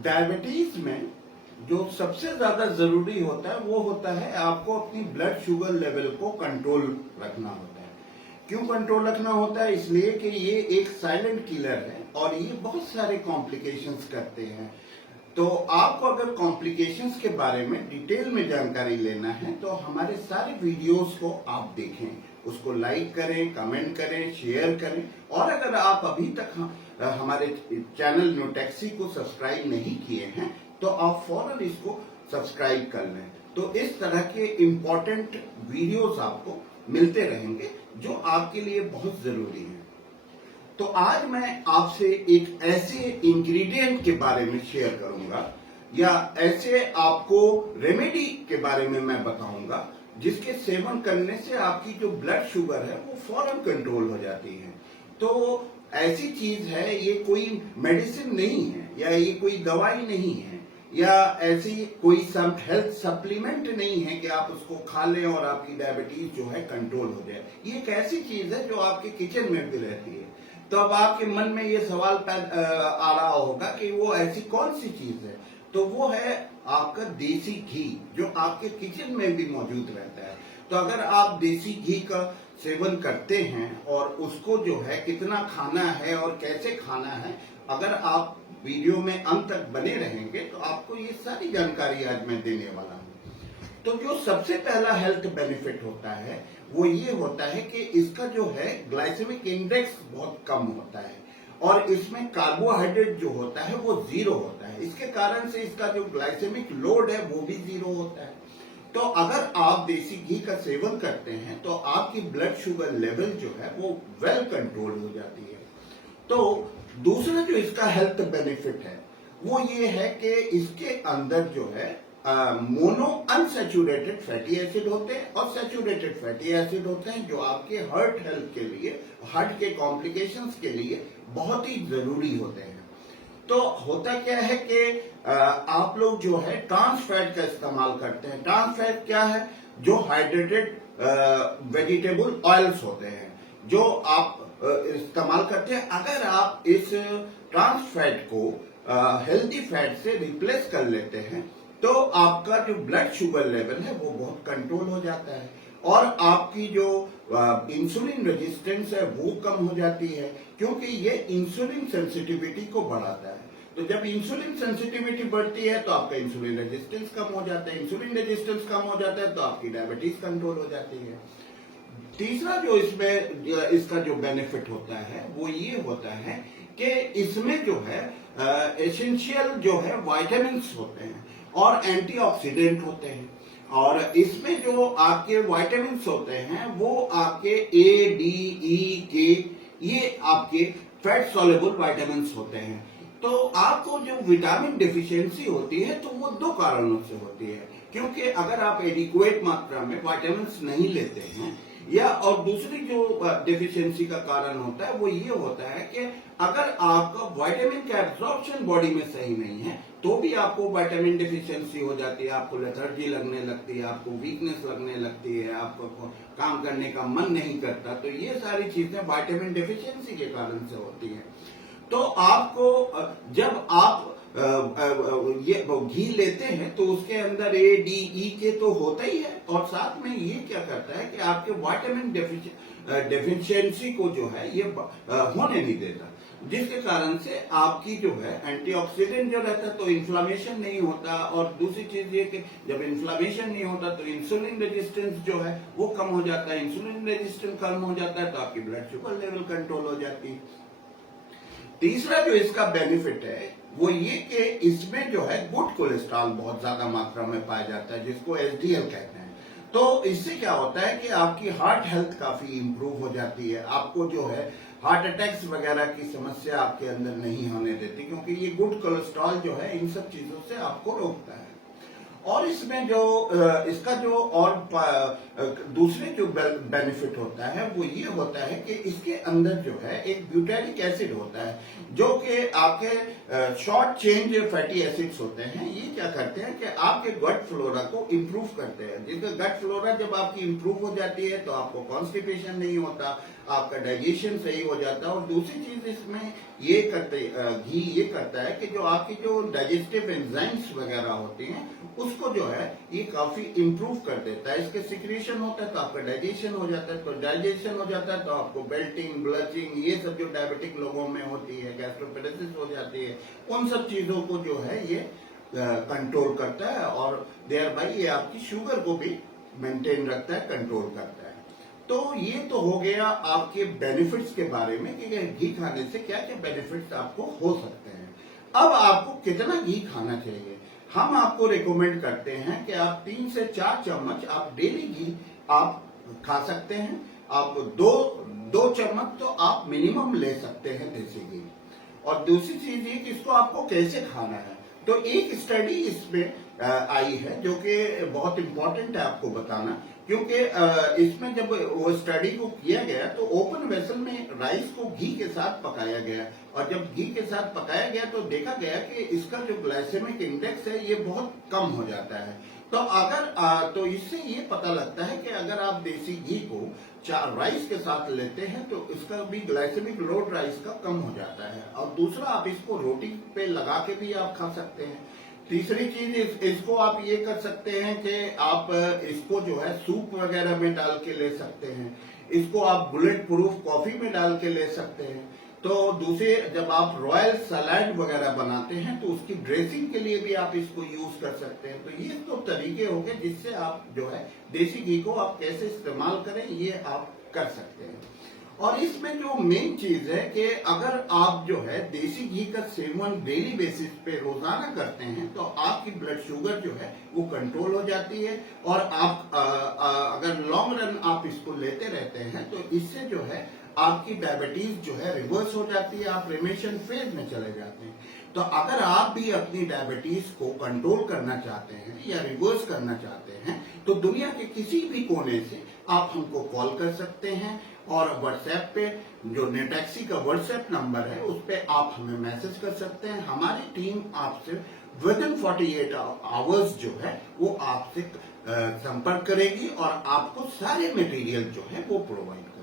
Diabetes में जो सबसे ज्यादा जरूरी होता है वो होता है आपको अपनी ब्लड शुगर लेवल को कंट्रोल रखना होता है। क्यों कंट्रोल रखना होता है? इसलिए कि ये एक साइलेंट किलर है और ये बहुत सारे कॉम्प्लिकेशंस करते हैं। तो आपको अगर कॉम्प्लिकेशंस के बारे में डिटेल में जानकारी लेना है तो हमारे सारे वीडियोस को आप देखें, उसको लाइक करें, कमेंट करें, शेयर करें। और अगर आप अभी तक हमारे चैनल न्यूटेक्सी को सब्सक्राइब नहीं किए हैं तो आप फौरन इसको सब्सक्राइब कर लें। तो इस तरह के इम्पोर्टेंट वीडियोस आपको मिलते रहेंगे जो आपके लिए बहुत जरूरी है। तो आज मैं आपसे एक ऐसे इंग्रेडिएंट के बारे में शेयर करूंगा या ऐसे आपको रेमेडी के बारे में मैं बताऊंगा जिसके सेवन करने से आपकी जो ब्लड शुगर है वो फौरन कंट्रोल हो जाती है। तो ऐसी चीज है, ये कोई मेडिसिन नहीं है या ये कोई दवाई नहीं है या ऐसी कोई सब हेल्थ सप्लीमेंट नहीं है कि आप उसको खा लें और आपकी डायबिटीज जो है कंट्रोल हो जाए। ये एक ऐसी चीज है जो आपके किचन में भी रहती है। तो अब आपके मन में ये सवाल आ रहा होगा कि वो ऐसी कौन सी चीज है? तो वो है आपका देसी घी, जो आपके किचन में भी मौजूद रहता है। तो अगर आप देसी घी का सेवन करते हैं और उसको जो है कितना खाना है और कैसे खाना है, अगर आप वीडियो में अंत तक बने रहेंगे तो आपको ये सारी जानकारी आज मैं देने वाला हूँ। तो जो सबसे पहला हेल्थ बेनिफिट होता है वो ये होता है कि इसका जो है ग्लाइसेमिक इंडेक्स बहुत कम होता है और इसमें कार्बोहाइड्रेट जो होता है वो 0 होता है। इसके कारण से इसका जो ग्लाइसेमिक लोड है वो भी 0 होता है। तो अगर आप देसी घी का सेवन करते हैं तो आपकी ब्लड शुगर लेवल जो है वो वेल कंट्रोल हो जाती है। तो दूसरा जो इसका हेल्थ बेनिफिट है वो ये है कि इसके अंदर जो है मोनो अनसैचुरेटेड फैटी एसिड होते हैं और सैचुरेटेड फैटी एसिड होते हैं जो आपके हार्ट हेल्थ के लिए, हार्ट के कॉम्प्लिकेशंस के लिए बहुत ही जरूरी होते हैं। तो होता क्या है कि आप लोग जो है ट्रांस फैट का इस्तेमाल करते हैं। ट्रांस फैट क्या है? जो हाइड्रेटेड वेजिटेबल ऑयल्स होते हैं जो आप इस्तेमाल करते हैं। अगर आप इस ट्रांस फैट को हेल्दी फैट से रिप्लेस कर लेते हैं तो आपका जो ब्लड शुगर लेवल है वो बहुत कंट्रोल हो जाता है और आपकी जो इंसुलिन रेजिस्टेंस है वो कम हो जाती है, क्योंकि ये इंसुलिन सेंसिटिविटी को बढ़ाता है। तो जब इंसुलिन सेंसिटिविटी बढ़ती है तो आपका इंसुलिन रेजिस्टेंस कम हो जाता है। इंसुलिन रेजिस्टेंस कम हो जाता है तो आपकी डायबिटीज कंट्रोल हो जाती है। तीसरा जो इसमें इसका जो बेनिफिट होता है वो ये होता है कि इसमें जो है एसेंशियल जो है विटामिन्स होते हैं और एंटीऑक्सीडेंट होते हैं। और इसमें जो आपके विटामिन्स होते हैं वो आपके ए, डी, ई, के, ये आपके फैट सॉल्युबल विटामिन्स होते हैं। तो आपको जो विटामिन डिफिशियंसी होती है तो वो 2 कारणों से होती है, क्योंकि अगर आप एडिक्वेट मात्रा में विटामिन्स नहीं लेते हैं या और दूसरी जो डिफिशियंसी का कारण होता है वो ये होता है कि अगर आपका विटामिन का एब्जॉर्प्शन बॉडी में सही नहीं है तो भी आपको विटामिन डिफिशियंसी हो जाती है, आपको लेथर्जी लगने लगती है, आपको वीकनेस लगने लगती है, आपको काम करने का मन नहीं करता। तो ये सारी चीजें विटामिन डिफिशियंसी के कारण से होती है। तो आपको जब आप ये घी लेते हैं तो उसके अंदर ए, डी, ई के तो होता ही है और साथ में ये क्या करता है कि आपके विटामिन डेफिशिएंसी को जो है ये होने नहीं देता, जिसके कारण से आपकी जो है एंटीऑक्सीडेंट जो रहता है तो इन्फ्लामेशन नहीं होता। और दूसरी चीज ये कि जब इन्फ्लामेशन नहीं होता तो इंसुलिन रेजिस्टेंस जो है वो कम हो जाता है। इंसुलिन रेजिस्टेंस कम हो जाता है तो आपकी ब्लड शुगर लेवल कंट्रोल हो जाती है। तीसरा जो इसका बेनिफिट है वो ये कि इसमें जो है गुड कोलेस्ट्रॉल बहुत ज्यादा मात्रा में पाया जाता है, जिसको एचडीएल कहते हैं। तो इससे क्या होता है कि आपकी हार्ट हेल्थ काफी इंप्रूव हो जाती है। आपको जो है हार्ट अटैक्स वगैरह की समस्या आपके अंदर नहीं होने देती, क्योंकि ये गुड कोलेस्ट्रॉल जो है इन सब चीजों से आपको रोकता है। और इसमें जो इसका जो और दूसरे जो बेनिफिट होता है वो ये होता है कि इसके अंदर जो है एक ब्यूटारिक एसिड होता है, जो कि आपके शॉर्ट चेंज फैटी एसिड्स होते हैं। ये क्या करते हैं कि आपके गट फ्लोरा को इंप्रूव करते हैं। जिसका गट फ्लोरा जब आपकी इंप्रूव हो जाती है तो आपको कॉन्स्टिपेशन नहीं होता, आपका डाइजेशन सही हो जाता है। और दूसरी चीज इसमें ये घी ये करता है कि जो आपकी जो डाइजेस्टिव एंजाइम्स वगैरह होती हैं उसको जो है ये काफी इंप्रूव कर देता है। इसके सिक्रेशन होता है तो आपका डाइजेशन हो जाता है, तो डाइजेशन हो जाता है तो आपको बेल्टिंग, ब्लचिंग, ये सब जो डायबिटिक लोगों में होती है, गैस्ट्रोपेरेसिस हो जाती है, उन सब चीजों को जो है ये कंट्रोल करता है और देयर बाई ये आपकी शुगर को भी मेंटेन रखता है, कंट्रोल करता है। तो ये तो हो गया आपके बेनिफिट्स के बारे में कि घी खाने से क्या क्या बेनिफिट्स आपको हो सकते हैं। अब आपको कितना घी खाना चाहिए, हम आपको रिकमेंड करते हैं कि आप 3 से 4 चम्मच आप डेली घी आप खा सकते हैं। आप दो चम्मच तो आप मिनिमम ले सकते हैं देसी घी। और दूसरी चीज ये कि इसको आपको कैसे खाना है, तो एक स्टडी इसमें आई है जो कि बहुत इंपॉर्टेंट है आपको बताना, क्योंकि इसमें जब वो स्टडी को किया गया तो ओपन वेसल में राइस को घी के साथ पकाया गया, और जब घी के साथ पकाया गया तो देखा गया कि इसका जो ग्लाइसेमिक इंडेक्स है ये बहुत कम हो जाता है। तो अगर तो इससे ये पता लगता है कि अगर आप देसी घी को राइस के साथ लेते हैं तो इसका भी ग्लाइसेमिक लोड राइस का कम हो जाता है। और दूसरा, आप इसको रोटी पे लगा के भी आप खा सकते हैं। तीसरी चीज इसको आप ये कर सकते हैं कि आप इसको जो है सूप वगैरह में डाल के ले सकते हैं। इसको आप बुलेट प्रूफ कॉफी में डाल के ले सकते हैं। तो दूसरे, जब आप रॉयल सलाद वगैरह बनाते हैं तो उसकी ड्रेसिंग के लिए भी आप इसको यूज कर सकते हैं। तो ये तो तरीके हो गए जिससे आप जो है देसी घी को आप कैसे इस्तेमाल करें ये आप कर सकते हैं। और इसमें जो मेन चीज है कि अगर आप जो है देसी घी का सेवन डेली बेसिस पे रोजाना करते हैं तो आपकी ब्लड शुगर जो है वो कंट्रोल हो जाती है। और आप अगर लॉन्ग रन आप इसको लेते रहते हैं तो इससे जो है आपकी डायबिटीज जो है रिवर्स हो जाती है, आप रिमिशन फेज में चले जाते हैं। तो अगर आप भी अपनी डायबिटीज को कंट्रोल करना चाहते हैं या रिवर्स करना चाहते हैं तो दुनिया के किसी भी कोने से आप हमको कॉल कर सकते हैं, और व्हाट्सएप पे जो नेटैक्सी का व्हाट्सएप नंबर है उस पे आप हमें मैसेज कर सकते हैं। हमारी टीम आपसे विद इन 48 आवर्स जो है वो आपसे संपर्क करेगी और आपको सारे मटेरियल जो है वो प्रोवाइड करेगी।